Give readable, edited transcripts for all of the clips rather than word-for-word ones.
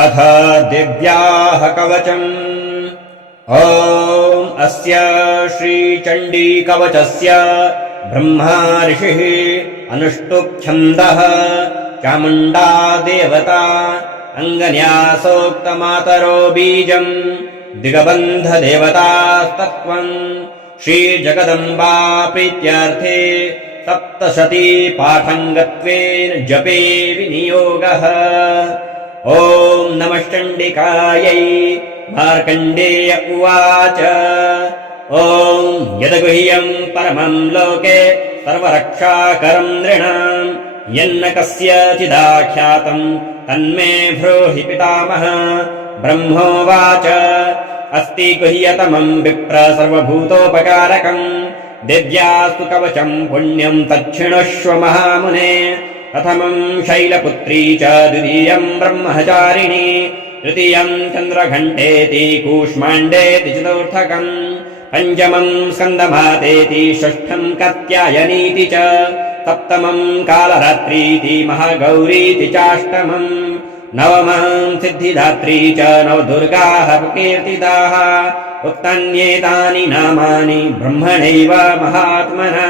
अथ दिव्याः कवचम्। ॐ अस्य श्रीचण्डीकवचस्य ब्रह्मा ऋषिः अनुष्टुप्-छन्दः चामुण्डा देवता अङ्गन्यासोक्तमातरो बीजम् दिगबन्धदेवतास्तत्त्वम् श्रीजगदम्बा प्रीत्यार्थे सप्तशती पाठङ्गत्वेन जपे विनियोगः। ॐ नमः चण्डिकायै। मार्कण्डेय उवाच। ॐ यदगुह्यम् परमम् लोके सर्वरक्षाकरम् नृणाम् यन्न कस्यचिदाख्यातम् तन्मे ब्रूहि पितामह। ब्रह्मोवाच। अस्ति गुह्यतमम् विप्र सर्वभूतोपकारकम् दिव्यास्तु कवचम् पुण्यम् तच्छृणुष्व महामुने। प्रथमम् शैलपुत्री च द्वितीयम् ब्रह्मचारिणी तृतीयम् चन्द्रघण्टेति कूष्माण्डेति चतुर्थकम् पञ्चमम् स्कन्दमातेति षष्ठम् कात्यायनीति च सप्तमम् कालरात्रीति महागौरीति चाष्टमम् नवमम् सिद्धिदात्री च नवदुर्गाः प्रकीर्तिताः। उक्तान्येतानि नामानि ब्रह्मणैव महात्मना।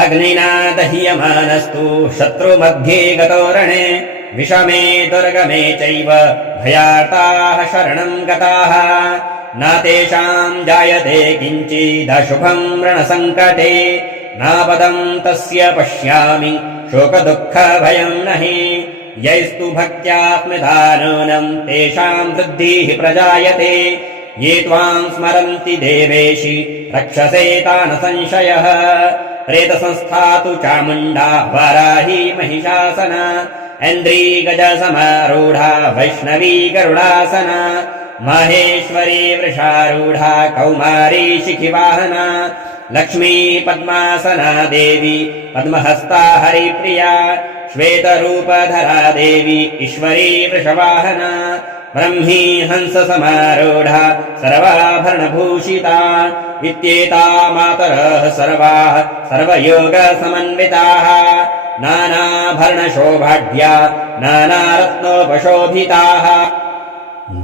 अग्निना दह्यमानस्तु शत्रुमध्ये गतो रणे विषमे दुर्गमे चैव भयार्ताः शरणम् गताः न तेषाम् जायते किञ्चिदशुभम् रणसङ्कटे नापदम् तस्य पश्यामि शोकदुःखभयम् नहि यैस्तु भक्त्या स्मृता नूनम् तेषाम् वृद्धिः प्रजायते ये त्वाम् स्मरन्ति देवेशि रक्षसे तान् संशयः। प्रेतसंस्था तु चामुण्डा वाराही महिषासना ऐन्द्री गजसमारूढा वैष्णवी गरुडासना माहेश्वरी वृषारूढा कौमारी शिखिवाहना लक्ष्मी पद्मासना देवी पद्महस्ता हरिप्रिया श्वेतरूपधरा देवी ईश्वरी वृषवाहना ब्रह्मी हंस समारूढा सर्वाभरणभूषिता इत्येता मातरः सर्वाः सर्वयोग समन्विताः नानाभरणशोभाढ्या नानारत्नोपशोभिताः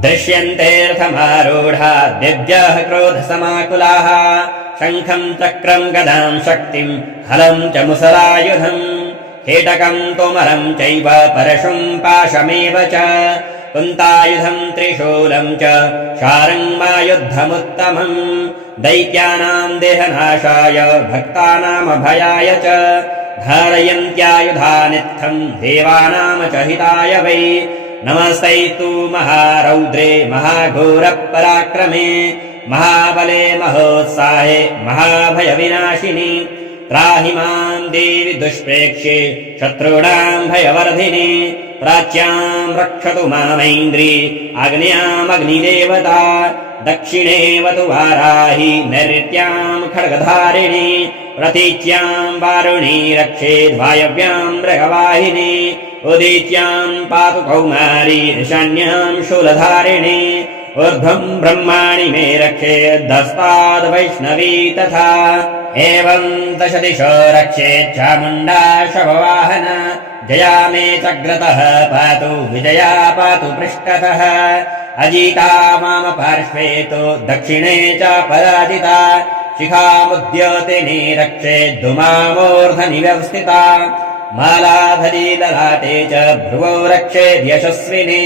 दृश्यन्तेऽर्थमारूढा दिव्यः क्रोधसमाकुलाः शङ्खम् चक्रम् गदाम् शक्तिम् हलम् च मुसलायुधम् हेटकम् तोमरम् चैव परशुम् पाशमेव च कुन्तायुधम् त्रिशूलम् च शारङ्गमायुद्धमुत्तमम् दैत्यानाम् देहनाशाय भक्तानामभयाय च धारयन्त्यायुधानित्थम् देवानाम च हिताय वै नमस्तैस्तु महारौद्रे महाघोरपराक्रमे महाबले महोत्साहे महाभयविनाशिनि त्राहि माम् देवि दुष्प्रेक्ष्ये शत्रूणाम् भयवर्धिनि प्राच्याम् रक्षतु मामैन्द्री आग्नेयाम् अग्निदेवता दक्षिणेवतु वाराही नैऋत्याम् खड्गधारिणी प्रतीच्याम् वारुणी रक्षेद् वायव्याम् मृगवाहिनी उदीच्याम् पातु कौमारी ईशान्याम् शूलधारिणी ऊर्ध्वम् ब्रह्माणि मे रक्षेद्धस्ताद् वैष्णवी तथा एवम् दशदिशो रक्षेत् चामुण्डा शववाहना जया मे चग्रतः पातु विजया पातु पृष्ठतः अजिता माम पार्श्वे तु दक्षिणे च पराजिता शिखामुद्योतिनी रक्षेद्धुमामूर्धनि व्यवस्थिता मालाधरी ललाटे च भ्रुवौ रक्षेद्यशस्विनी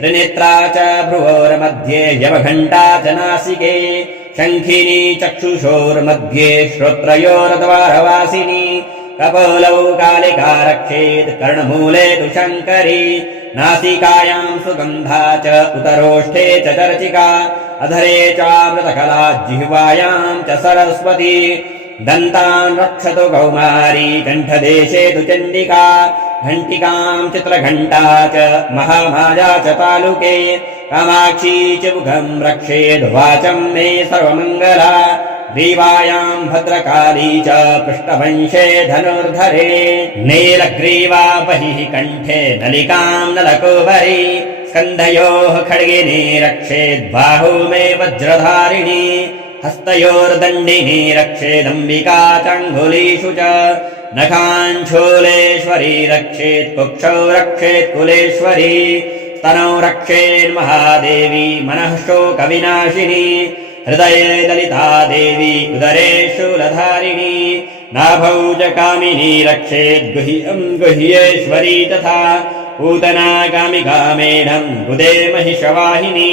त्रिनेत्रा च भ्रुवोर्मध्ये यमघण्टा च नासिके शङ्खिनी चक्षुषोर्मध्ये श्रोत्रयोर्द्वारवासिनी कपोलौ कालिका रक्षेत् कर्णमूले तु शङ्करी नासिकायाम् सुगन्धा च उतरोष्ठे च चर्चिका अधरे चामृतकला जिह्वायाम् च सरस्वती दन्तान् रक्षतु कौमारी कण्ठदेशे तु चण्डिका घण्टिकाम् चित्रघण्टा च महामाया च तालुके कामाक्षी च मुखम् रक्षेद्वाचम् मे सर्वमङ्गला ग्रीवायाम् भद्रकाली च पृष्ठवंशे धनुर्धरे नीलग्रीवा बहिः कण्ठे नलिकाम् नलकोबरी स्कन्धयोः खड्गिनी रक्षेद्बाहू मे वज्रधारिणी हस्तयोर्दण्डिनी रक्षेदम्बिका चाङ्गुलीषु च नखाञ्छूलेश्वरी रक्षेत् कुक्षौ रक्षेत् कुलेश्वरी स्तनौ रक्षेन्महादेवी मनः शोकविनाशिनी हृदये ललिता देवी उदरे शूलधारिणी नाभौ च कामिनी रक्षेत् गुह्येश्वरी तथा पूतना कामिका मेढम् गुदे महिषवाहिनी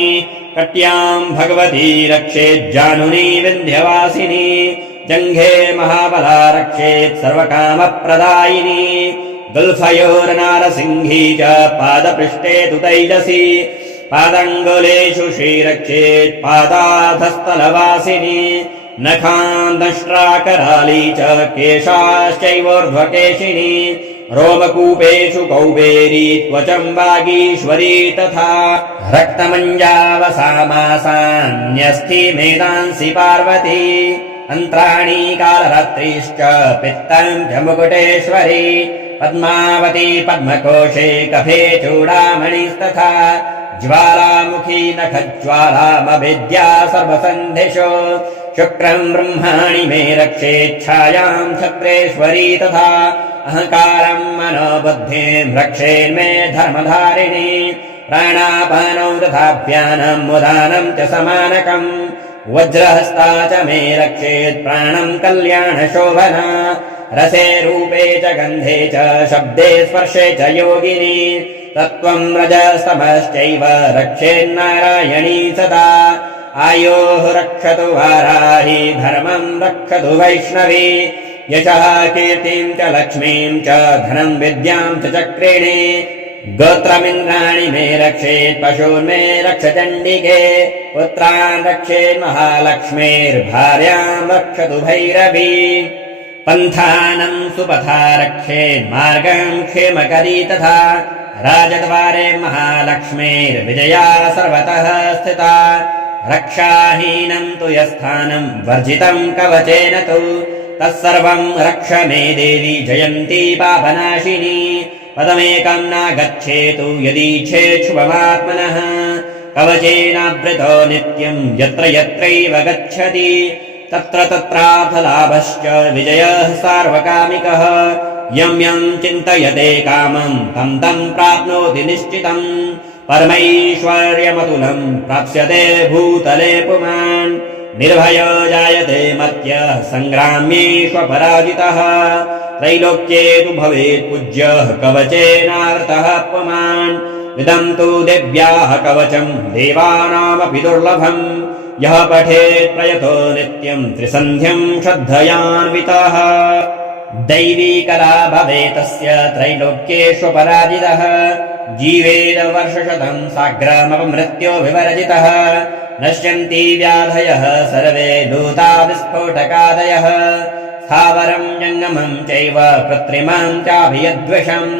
कट्याम् भगवती रक्षेज्जानुनी विन्ध्यवासिनी जङ्घे महाबला रक्षेत् सर्वकामप्रदायिनी गुल्फयोर्नारसिंही च पादपृष्ठे तु तैजसी पादङ्गुलेषु श्रीरक्षेत् पादाधस्थलवासिनी नखान्दष्ट्राकराली च केशाश्चैवोर्ध्वकेशिनी रोमकूपेषु कौबेरी त्वचम् वागीश्वरी तथा रक्तमञ्जावसामासान्यस्थि मेदांसि पार्वती अन्त्राणि कालरात्रिश्च पित्तम् च मुकुटेश्वरी पद्मावती पद्मकोशे कफे चूडामणिस्तथा ज्वालामुखी नखज्वालामभिद्या सर्वसन्धिषु शुक्रम् ब्रह्माणि मे रक्षेच्छायाम् छत्रेश्वरी तथा अहङ्कारम् मनोबुद्धिम् रक्षेन्मे धर्मधारिणी प्राणापानौ तथाभ्यानम् उदानम् च समानकम् वज्रहस्ता च मे रक्षेत् प्राणम् कल्याणशोभना रसे रूपे च गन्धे च शब्दे स्पर्शे च योगिनी तत्त्वम् रजस्तमश्चैव रक्षेन्नारायणी सदा आयोः रक्षतु वाराही धर्मम् रक्षतु वैष्णवी यशः कीर्तिम् च लक्ष्मीम् च धनम् विद्याम् च चक्रिणी गोत्रमिन्द्राणि मे रक्षेत् पशून्मे रक्ष चण्डिके पुत्रान् रक्षेत् महालक्ष्मीर्भार्याम् रक्षतु भैरवी पन्थानम् सुपथा रक्षेत् मार्गम् क्षेमकरी तथा राजद्वारे महालक्ष्मीर्विजया सर्वतः स्थिता रक्षाहीनम् तु यस्थानम् वर्जितम् कवचेन तु तत्सर्वम् रक्ष मे देवी जयन्ती पापनाशिनी पदमेकम् नागच्छेतु यदीच्छेच्छुभमात्मनः कवचेनावृतो नित्यम् यत्र यत्रैव गच्छति तत्र तत्रार्थलाभश्च विजयः सार्वकामिकः यम् यम् चिन्तयते कामम् तम् तम् प्राप्नोति निश्चितम् परमैश्वर्यमतुलम् प्राप्स्यते भूतले पुमान् निर्भयो जायते मर्त्यः सङ्ग्राम्येष्वपराजितः त्रैलोक्ये तु भवेत् पूज्यः कवचेनार्तः पुमान् इदम् तु देव्याः कवचम् देवानामपि दुर्लभम् यः पठेत् प्रयतो नित्यम् त्रिसन्ध्यम् श्रद्धयान्वितः दैवी कला भवेतस्य त्रैलोक्येष्वपराजितः जीवेद वर्षशतम् साग्रमपमृत्यो विवर्जितः नश्यन्ति व्याधयः सर्वे लूता विस्फोटकादयः स्थावरम् जङ्गमम् चैव कृत्रिमम् चाभियद्विषम्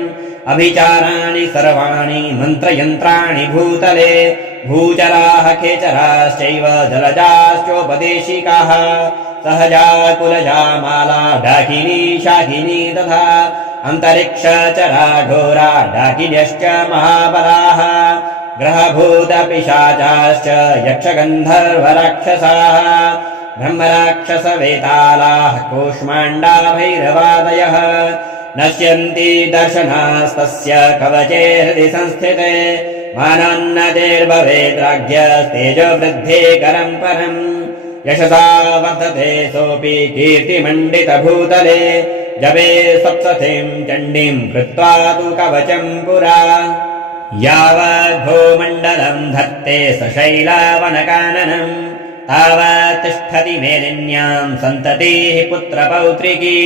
अभिचाराणि सर्वाणि मन्त्रयन्त्राणि भूतले भूचराः खेचराश्चैव जलजाश्चोपदेशिकाः सहजा कुलजा माला डाकिनी शाकिनी तथा अन्तरिक्षचरा घोरा डाकिन्यश्च महाबलाः ग्रहभूतपिशाचाश्च यक्षगन्धर्वराक्षसाः ब्रह्मराक्षसवेतालाः कूष्माण्डा भैरवादयः नश्यन्ति दर्शनास्तस्य कवचे हृदि संस्थिते मानोन्नतिर्भवेद्राज्यस्तेजोवृद्धे करम् परम् यशसा वर्धते सोऽपि कीर्तिमण्डितभूतले जपे सप्ततिम् चण्डीम् कृत्वा तु कवचम् पुरा यावद्भूमण्डलम् धत्ते सशैलवनकाननम् तावत् तिष्ठति मेदिन्याम् सन्ततिः पुत्रपौत्रिकी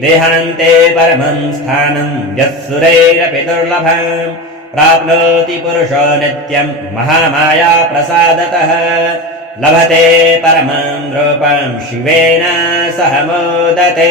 देहान्ते परमम् स्थानम् यस्सुरैरपि दुर्लभम् प्राप्नोति पुरुषो नित्यम् महामाया प्रसादतः लभते परमम् रूपम् शिवेन सह मोदते।